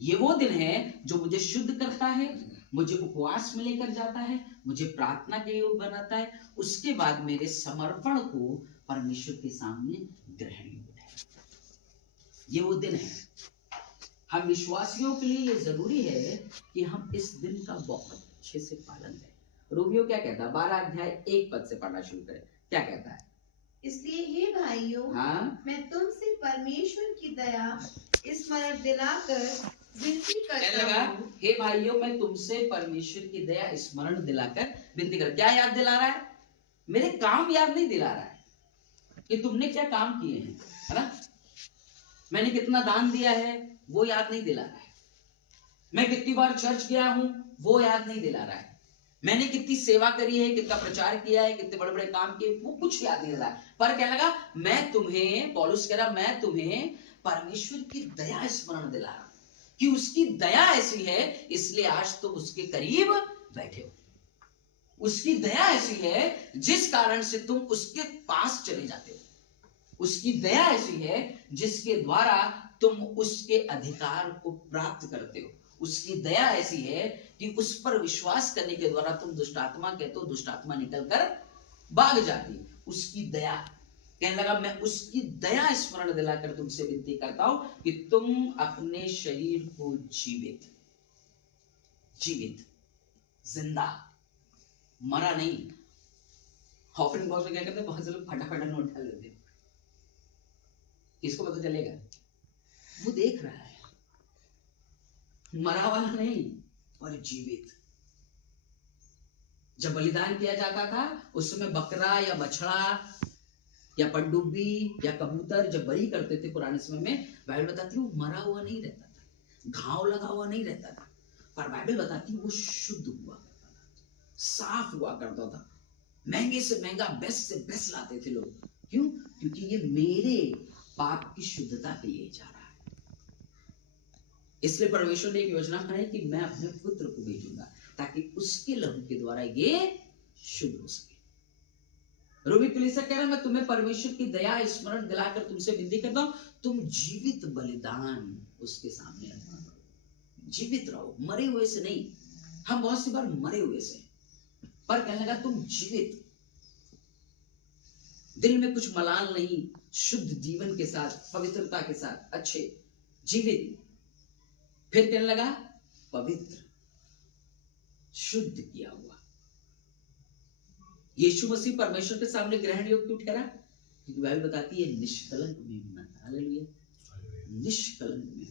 ये वो दिन है जो मुझे शुद्ध करता है, मुझे उपवास में लेकर जाता है, मुझे प्रार्थना के योग बनाता है, उसके बाद मेरे समर्पण को परमेश्वर के सामने ग्रहण योग्य है। ये वो दिन है। हम विश्वासियों के लिए ये जरूरी है कि हम इस दिन का बहुत अच्छे से पालन करें। रोमियो क्या कहता है? 12 अध्याय 1 पद से पढ़ना शुरू करें। क्या कहता है? इसलिए हे भाइयों, हाँ, मैं तुमसे परमेश्वर की दया स्मरण दिलाकर विनती करता हूँ। हे भाइयों, मैं तुमसे परमेश्वर की दया स्मरण दिलाकर विनती कर। क्या याद दिला रहा है? मेरे काम याद नहीं दिला रहा है कि तुमने क्या काम किए हैं, है ना? मैंने कितना दान दिया है वो याद नहीं दिला रहा है। मैं कितनी बार चर्च गया हूं वो याद नहीं दिला रहा है। मैंने कितनी सेवा करी है, कितना प्रचार किया है, कितने बड़े बड़े काम किए, वो कुछ याद नहीं दिला रहा है। पर क्या लगा? मैं तुम्हें, पौलुस कह रहा, मैं तुम्हें परमेश्वर की दया स्मरण दिला रहा हूं कि उसकी दया ऐसी है, इसलिए आज तुम उसके करीब बैठे हो। उसकी दया ऐसी है जिस कारण से तुम उसके पास चले जाते हो। उसकी दया ऐसी है जिसके द्वारा तुम उसके अधिकार को प्राप्त करते हो। उसकी दया ऐसी है कि उस पर विश्वास करने के द्वारा तुम दुष्ट आत्मा कहते हो, दुष्ट आत्मा निकलकर भाग जाती है। उसकी दया कहने लगा, मैं उसकी दया स्मरण दिलाकर तुमसे विनती करता हूं कि तुम अपने शरीर को जीवित जिंदा, मरा नहीं। ऑफरिंग बॉक्स में क्या करते हैं? बहुत से लोग फटाफट नोट डाल देते हैं। किसको पता चलेगा? वो देख रहा है, मरा हुआ नहीं पर जीवित। जब बलिदान किया जाता था उस समय बकरा या बछड़ा या पनडुब्बी या कबूतर जब बलि करते थे पुराने समय में, बाइबल बताती है वो मरा हुआ नहीं रहता था, घाव लगा हुआ नहीं रहता था, पर बाइबल बताती है वो शुद्ध हुआ करता था, साफ हुआ करता था। महंगे से महंगा, बेस्ट से बेस्ट लाते थे लोग। क्यों? क्योंकि ये मेरे पाप की शुद्धता के लिए जा रहा है। इसलिए परमेश्वर ने एक योजना बनाई कि मैं अपने पुत्र को भेजूंगा ताकि उसके लहू के द्वारा ये शुद्ध हो सके। रोमी कलीसिया कह रहा है, मैं तुम्हें परमेश्वर की दया स्मरण दिलाकर तुमसे विनती करता हूं, तुम जीवित बलिदान उसके सामने अर्पण करो। जीवित रहो, मरे हुए से नहीं। हम बहुत सी बार मरे हुए से, पर कहने लगा तुम जीवित, दिल में कुछ मलाल नहीं, शुद्ध जीवन के साथ, पवित्रता के साथ, अच्छे जीवित। फिर कहने लगा पवित्र, शुद्ध किया हुआ। यीशु मसीह परमेश्वर के सामने ग्रहण योग्य क्यों ठहरा? क्योंकि बाइबल बताती है निष्कलंक में होना था। हालेलुया, निष्कलंक में।